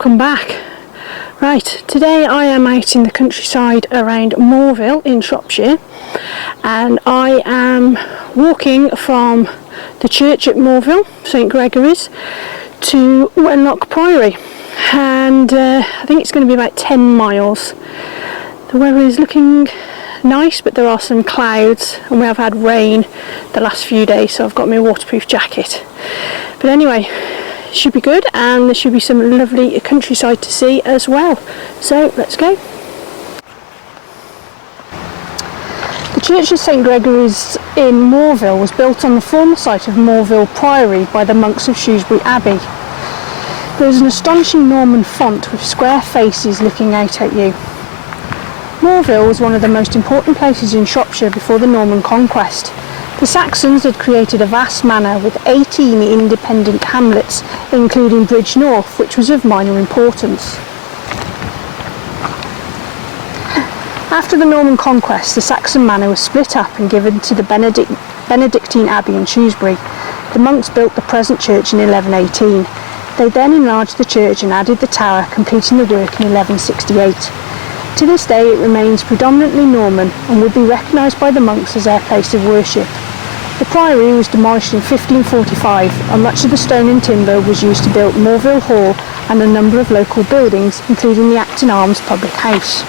welcome back. Right, today I am out in the countryside around Morville in Shropshire, and I am walking from the church at Morville, St Gregory's, to Wenlock Priory, and I think it's going to be about 10 miles. The weather is looking nice, but there are some clouds and we have had rain the last few days, so I've got my waterproof jacket. But anyway, it should be good, and there should be some lovely countryside to see as well. So let's go. The church of St Gregory's in Morville was built on the former site of Morville Priory by the monks of Shrewsbury Abbey. There is an astonishing Norman font with square faces looking out at you. Morville was one of the most important places in Shropshire before the Norman conquest. The Saxons had created a vast manor with 18 independent hamlets, including Bridge North, which was of minor importance. After the Norman conquest, the Saxon manor was split up and given to the Benedictine Abbey in Shrewsbury. The monks built the present church in 1118. They then enlarged the church and added the tower, completing the work in 1168. To this day it remains predominantly Norman and would be recognised by the monks as their place of worship. The priory was demolished in 1545, and much of the stone and timber was used to build Morville Hall and a number of local buildings, including the Acton Arms public house.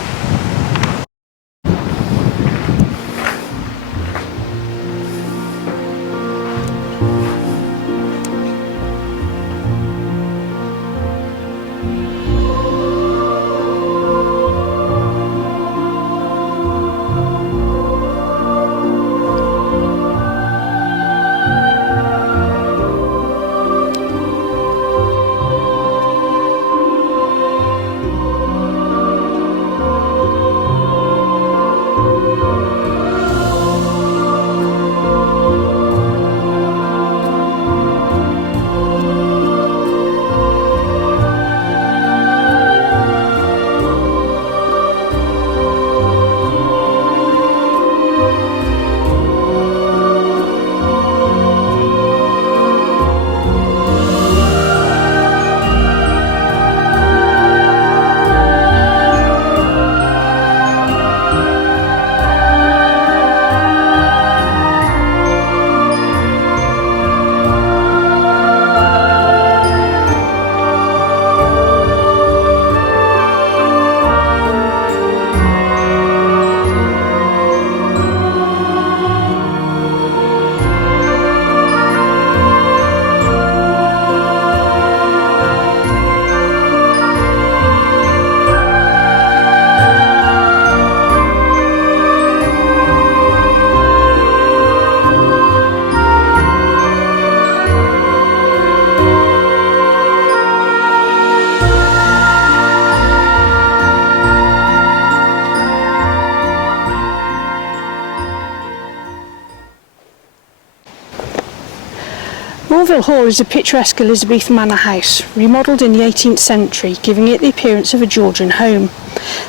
Morville Hall is a picturesque Elizabethan manor house, remodelled in the 18th century, giving it the appearance of a Georgian home.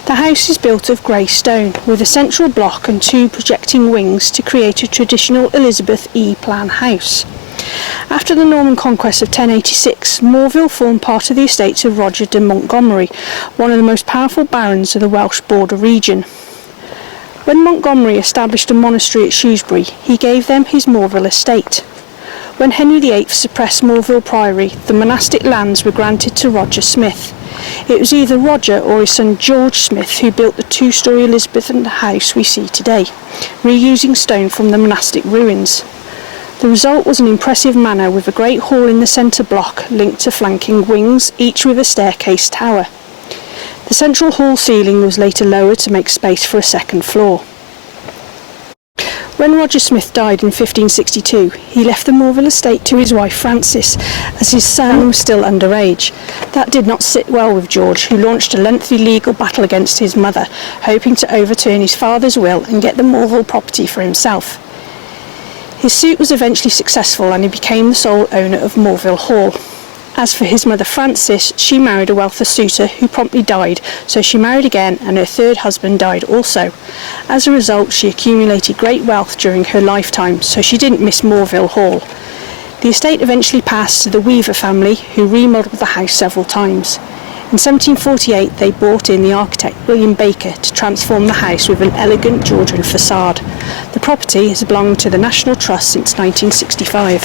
The house is built of grey stone, with a central block and two projecting wings to create a traditional Elizabeth E-plan house. After the Norman conquest of 1086, Morville formed part of the estates of Roger de Montgomery, one of the most powerful barons of the Welsh border region. When Montgomery established a monastery at Shrewsbury, he gave them his Morville estate. When Henry VIII suppressed Morville Priory, the monastic lands were granted to Roger Smith. It was either Roger or his son George Smith who built the two-storey Elizabethan house we see today, reusing stone from the monastic ruins. The result was an impressive manor with a great hall in the centre block linked to flanking wings, each with a staircase tower. The central hall ceiling was later lowered to make space for a second floor. When Roger Smith died in 1562, he left the Morville estate to his wife Frances, as his son was still underage. That did not sit well with George, who launched a lengthy legal battle against his mother, hoping to overturn his father's will and get the Morville property for himself. His suit was eventually successful and he became the sole owner of Morville Hall. As for his mother Frances, she married a wealthy suitor who promptly died, so she married again and her third husband died also. As a result, she accumulated great wealth during her lifetime, so she didn't miss Morville Hall. The estate eventually passed to the Weaver family, who remodelled the house several times. In 1748 they brought in the architect William Baker to transform the house with an elegant Georgian facade. The property has belonged to the National Trust since 1965.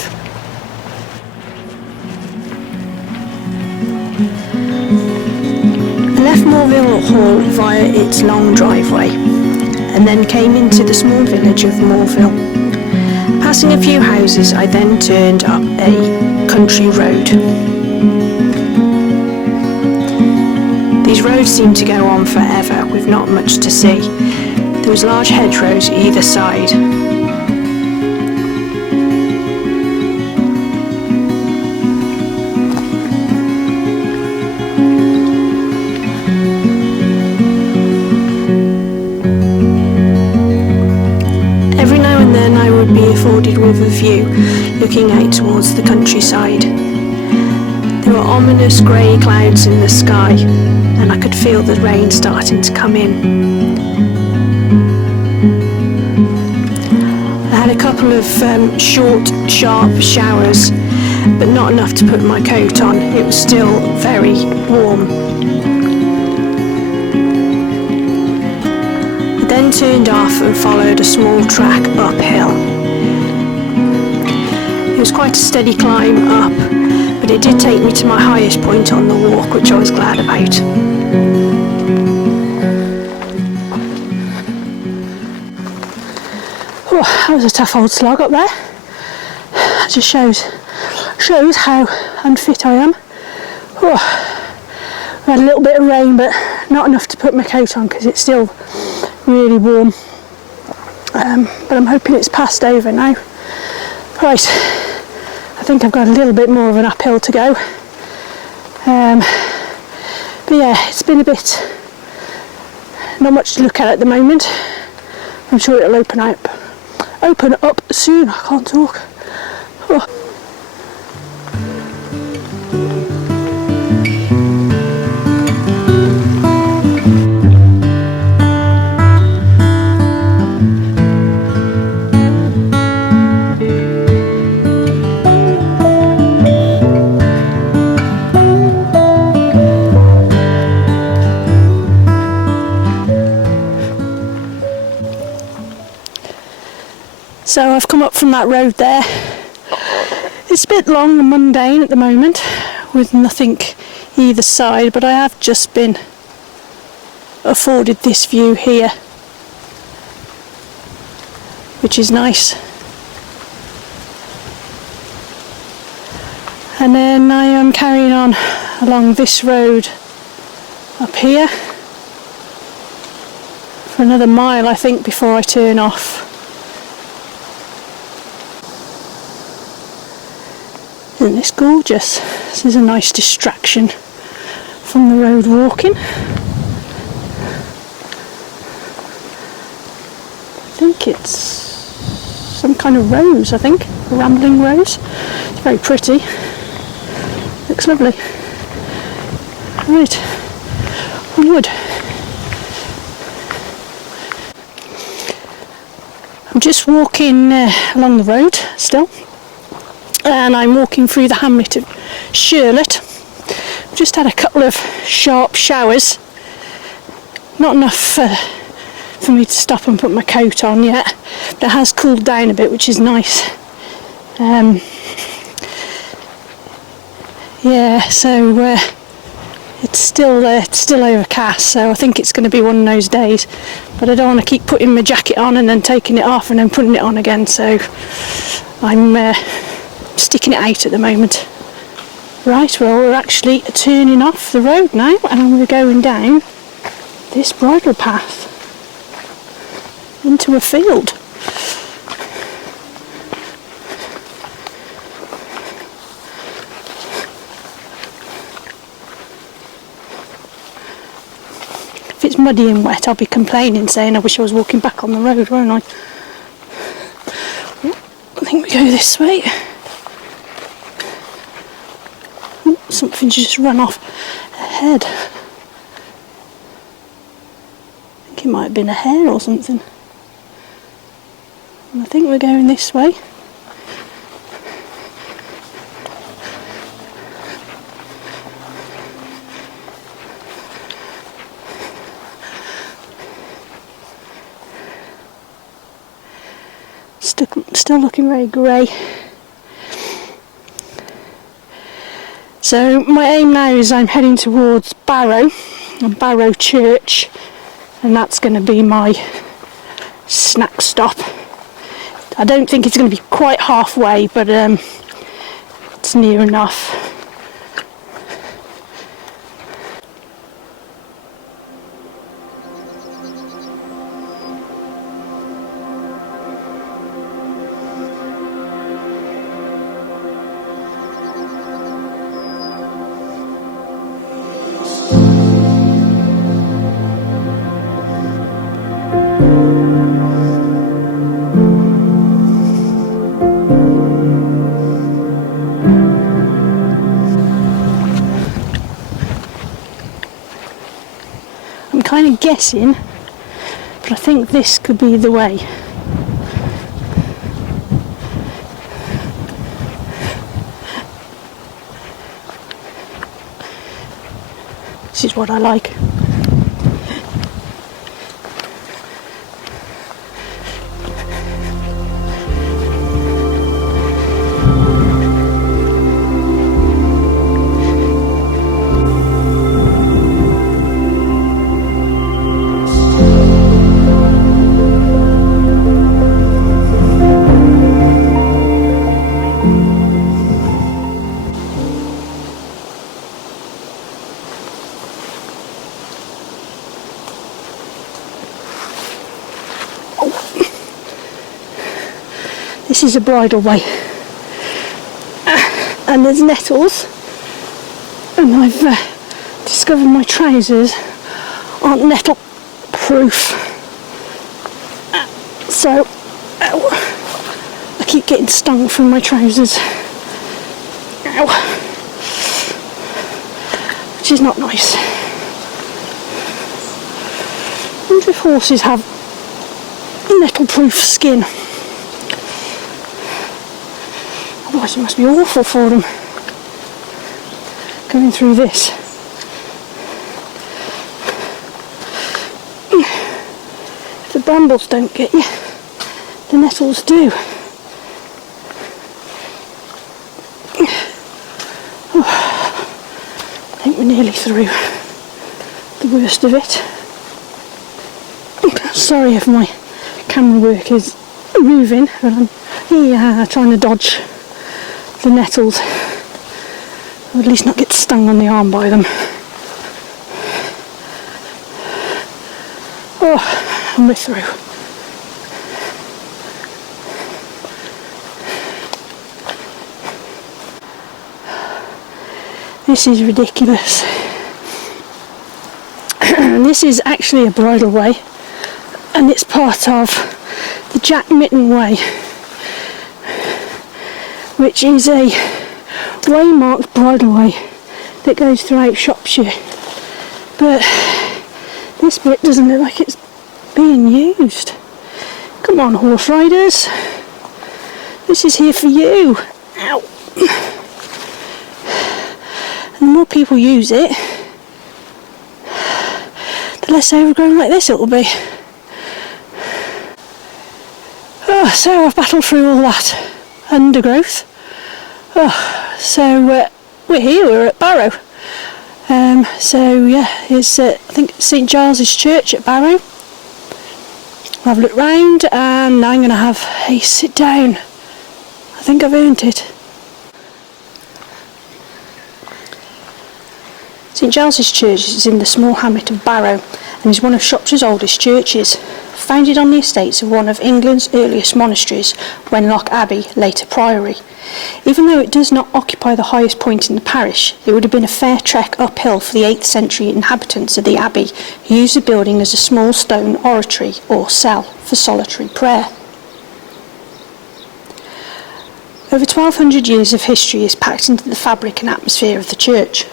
I left Morville Hall via its long driveway and then came into the small village of Morville. Passing a few houses, I then turned up a country road. These roads seem to go on forever with not much to see. There was large hedgerows either side. Every now and then I would be afforded with a view looking out towards the countryside. There were ominous grey clouds in the sky, and I could feel the rain starting to come in. I had a couple of short, sharp showers, but not enough to put my coat on. It was still very warm. I then turned off and followed a small track uphill. It was quite a steady climb up, but it did take me to my highest point on the walk, which I was glad about. Oh, that was a tough old slog up there. It just shows how unfit I am. Oh, we had a little bit of rain, but not enough to put my coat on because it's still really warm. But I'm hoping it's passed over now. Right, I think I've got a little bit more of an uphill to go. But yeah, it's been a bit, not much to look at the moment. I'm sure it'll open up soon. I can't talk. Oh. So I've come up from that road there. It's a bit long and mundane at the moment with nothing either side, but I have just been afforded this view here, which is nice. And then I am carrying on along this road up here for another mile, I think, before I turn off. Isn't this gorgeous? This is a nice distraction from the road walking. I think it's some kind of rose, a rambling rose. It's very pretty. Looks lovely. Right, onward. I'm just walking along the road still. And I'm walking through the hamlet of Shropshire. Just had a couple of sharp showers. Not enough for me to stop and put my coat on yet, but it has cooled down a bit, which is nice. Yeah, so it's still overcast, so I think it's going to be one of those days. But I don't want to keep putting my jacket on and then taking it off and then putting it on again, so I'm sticking it out at the moment. Right, well, we're actually turning off the road now and we're going down this bridle path into a field. If it's muddy and wet, I'll be complaining, saying I wish I was walking back on the road, won't I? I think we go this way. Something just run off ahead. I think it might have been a hare or something. And I think we're going this way. still looking very grey. So my aim now is I'm heading towards Barrow, and Barrow Church, and that's going to be my snack stop. I don't think it's going to be quite halfway, but it's near enough. I'm kind of guessing, but I think this could be the way. This is what I like. This is a bridle way, and there's nettles, and I've discovered my trousers aren't nettle proof, so I keep getting stung from my trousers, which is not nice. I wonder if horses have nettle proof skin. Otherwise it must be awful for them going through this. If the brambles don't get you, the nettles do. Oh, I think we're nearly through the worst of it. Sorry if my camera work is moving, but I'm trying to dodge the nettles, or at least not get stung on the arm by them. Oh, and we're through. This is ridiculous. This is actually a bridle way, and it's part of the Jack Mitten Way, which is a waymarked bridleway that goes throughout Shropshire, but this bit doesn't look like it's being used. Come on, horse riders, this is here for you. Ow. And the more people use it, the less overgrown like this it will be. Oh, so I've battled through all that undergrowth. Oh, so we're here, we're at Barrow. So yeah, it's I think St Giles's Church at Barrow. I'll have a look round, and now I'm going to have a sit down. I think I've earned it. St Giles's Church is in the small hamlet of Barrow and is one of Shropshire's oldest churches. Founded on the estates of one of England's earliest monasteries, Wenlock Abbey, later Priory. Even though it does not occupy the highest point in the parish, it would have been a fair trek uphill for the 8th century inhabitants of the abbey, who used the building as a small stone oratory or cell for solitary prayer. Over 1200 years of history is packed into the fabric and atmosphere of the church.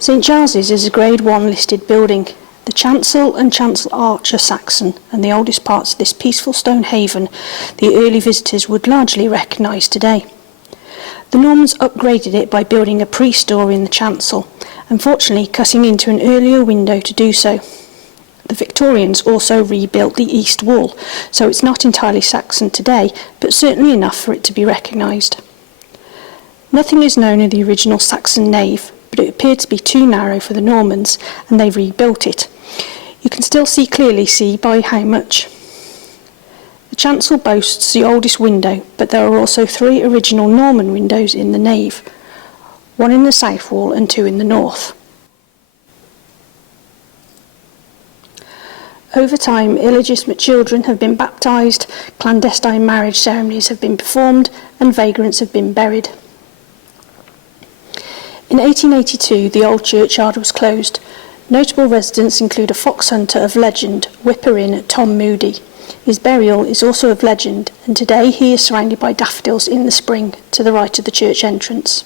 St Giles's is a Grade 1 listed building. The chancel and chancel arch are Saxon, and the oldest parts of this peaceful stone haven the early visitors would largely recognise today. The Normans upgraded it by building a priest door in the chancel, unfortunately cutting into an earlier window to do so. The Victorians also rebuilt the east wall, so it's not entirely Saxon today, but certainly enough for it to be recognised. Nothing is known of the original Saxon nave, but it appeared to be too narrow for the Normans, and they rebuilt it. You can still clearly see by how much. The chancel boasts the oldest window, but there are also 3 original Norman windows in the nave, 1 in the south wall and 2 in the north. Over time, illegitimate children have been baptised, clandestine marriage ceremonies have been performed, and vagrants have been buried. In 1882, the old churchyard was closed. Notable residents include a fox hunter of legend, whipper-in Tom Moody. His burial is also of legend, and today he is surrounded by daffodils in the spring to the right of the church entrance.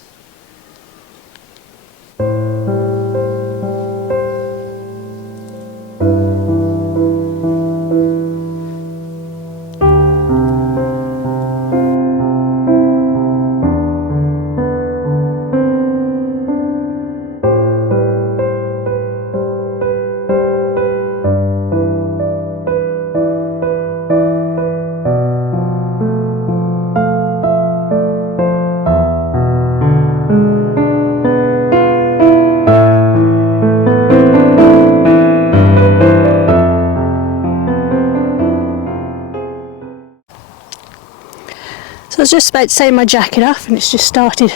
So I was just about to take my jacket off and it's just started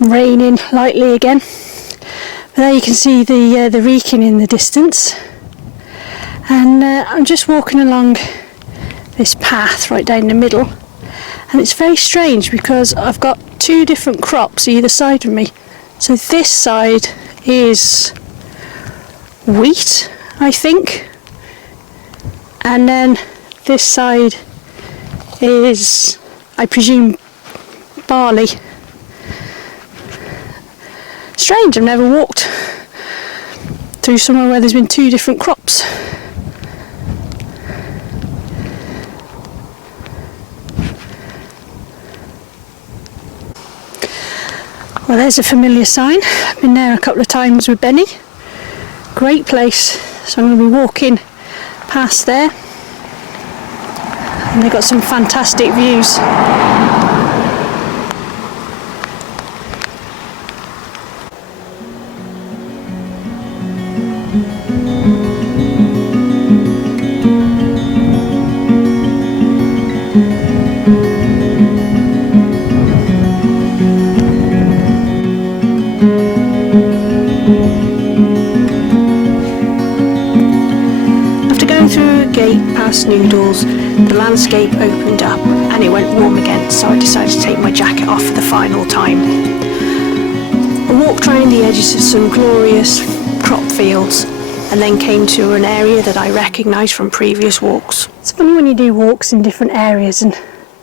raining lightly again. But there you can see the Wrekin in the distance. And I'm just walking along this path right down the middle. And it's very strange because I've got 2 different crops either side of me. So this side is wheat, I think. And then this side is, I presume, barley. Strange, I've never walked through somewhere where there's been 2 different crops. Well, there's a familiar sign. I've been there a couple of times with Benny. Great place. So I'm going to be walking past there. And they've got some fantastic views. After going through a gate past Noodles, the landscape opened up and it went warm again, so I decided to take my jacket off for the final time. I walked round the edges of some glorious crop fields and then came to an area that I recognised from previous walks. It's funny when you do walks in different areas and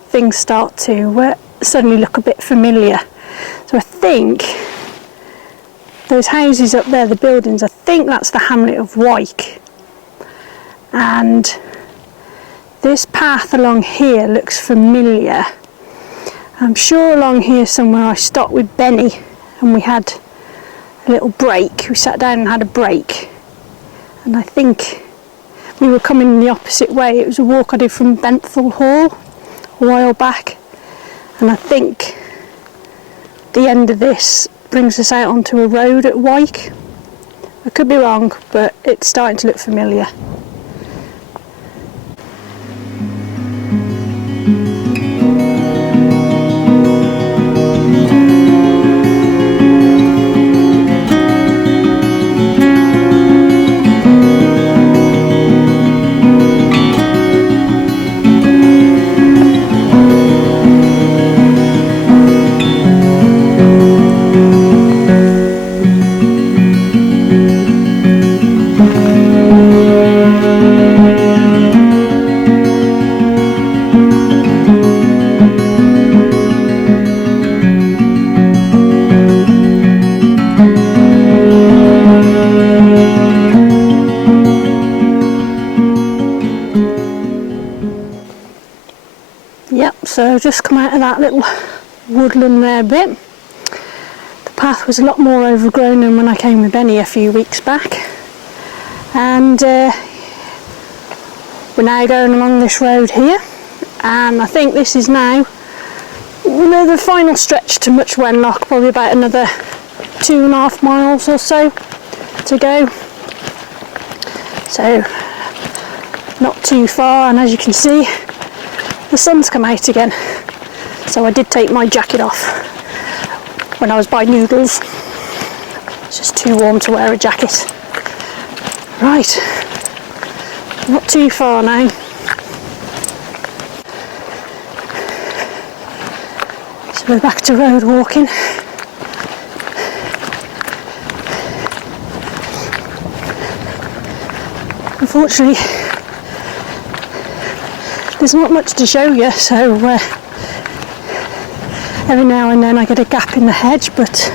things start to suddenly look a bit familiar. So I think those houses up there, the buildings, I think that's the hamlet of Wyke. And this path along here looks familiar. I'm sure along here somewhere I stopped with Benny and we had a little break. We sat down and had a break. And I think we were coming the opposite way. It was a walk I did from Benthall Hall a while back. And I think the end of this brings us out onto a road at Wyke. I could be wrong, but it's starting to look familiar. So I've just come out of that little woodland there a bit. The path was a lot more overgrown than when I came with Benny a few weeks back. And we're now going along this road here, and I think this is now the final stretch to Much Wenlock, probably about another 2.5 miles or so to go. So not too far, and as you can see the sun's come out again, so I did take my jacket off when I was by Noodles. It's just too warm to wear a jacket. Right, not too far now. So we're back to road walking. Unfortunately, there's not much to show you, so every now and then I get a gap in the hedge, but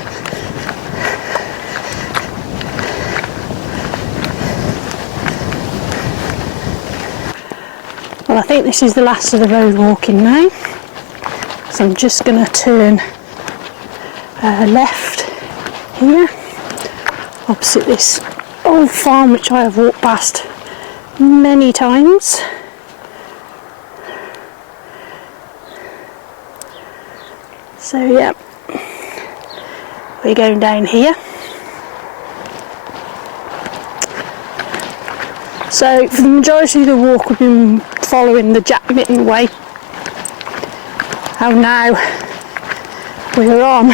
well, I think this is the last of the road walking now, so I'm just going to turn left here, opposite this old farm which I have walked past many times. So yeah, we're going down here. So for the majority of the walk we've been following the Jack Mitten Way, and now we're on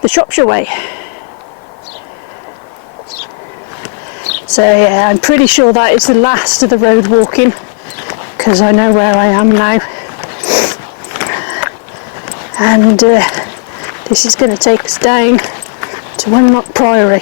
the Shropshire Way. So yeah, I'm pretty sure that is the last of the road walking, because I know where I am now. And this is going to take us down to Wenlock Priory.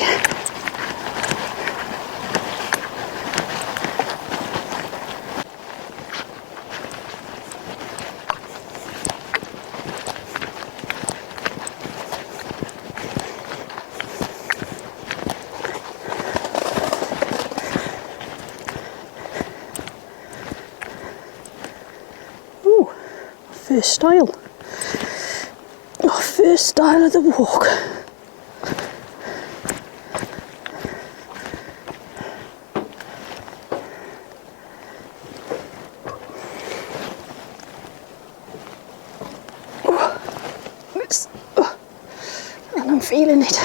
Ooh, first stile. Oh, first stile of the walk. And I'm feeling it.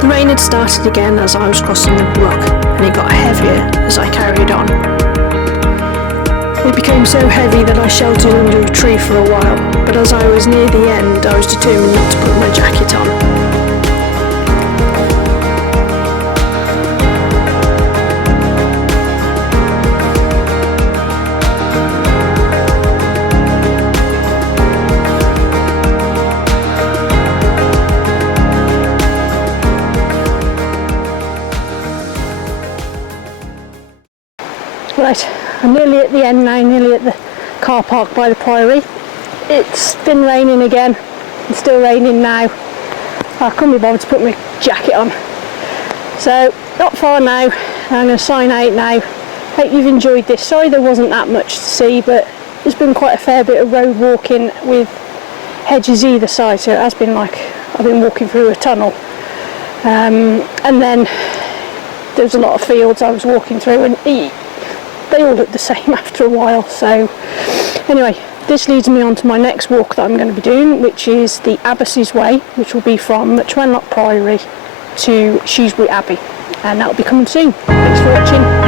The rain had started again as I was crossing the brook, and it got heavier as I carried on. It became so heavy that I sheltered under a tree for a while, but as I was near the end I was determined not to put my jacket on. Right, I'm nearly at the end now, nearly at the car park by the Priory. It's been raining again, it's still raining now. I couldn't be bothered to put my jacket on. So, not far now, I'm going to sign out now. Hope you've enjoyed this. Sorry there wasn't that much to see, but there's been quite a fair bit of road walking with hedges either side, so it has been like I've been walking through a tunnel. And then there's a lot of fields I was walking through, and they all look the same after a while. So anyway, this leads me on to my next walk that I'm going to be doing, which is the Abbesses Way, which will be from Much Wenlock Priory to Shrewsbury Abbey, and that will be coming soon. Thanks for watching.